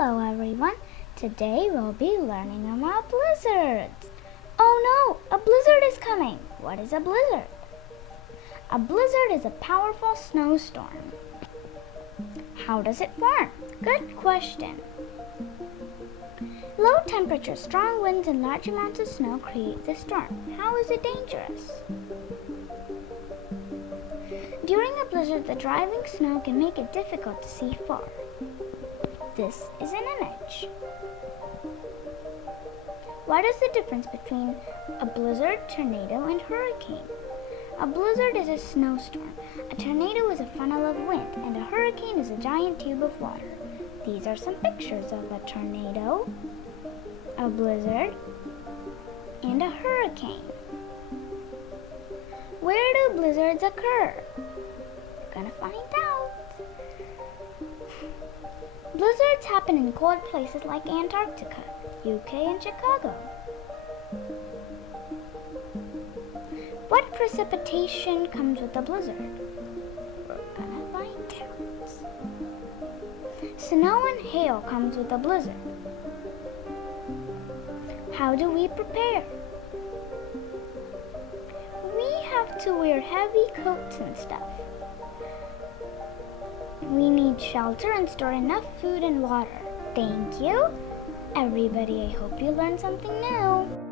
Hello everyone, today we'll be learning about blizzards. Oh no, a blizzard is coming. What is a blizzard? A blizzard is a powerful snowstorm. How does it form? Good question. Low temperatures, strong winds, and large amounts of snow create the storm. How is it dangerous? During a blizzard, the driving snow can make it difficult to see far. This is an image. What is the difference between a blizzard, tornado, and hurricane? A blizzard is a snowstorm, a tornado is a funnel of wind, and a hurricane is a giant tube of water. These are some pictures of a tornado, a blizzard, and a hurricane. Where do blizzards occur? We're gonna find out. Blizzards happen in cold places like Antarctica, UK, and Chicago. What precipitation comes with a blizzard? We're gonna find out. Snow and hail comes with a blizzard. How do we prepare? We have to wear heavy coats and stuff. We need shelter and store enough food and water. Thank you. Everybody, I hope you learned something new.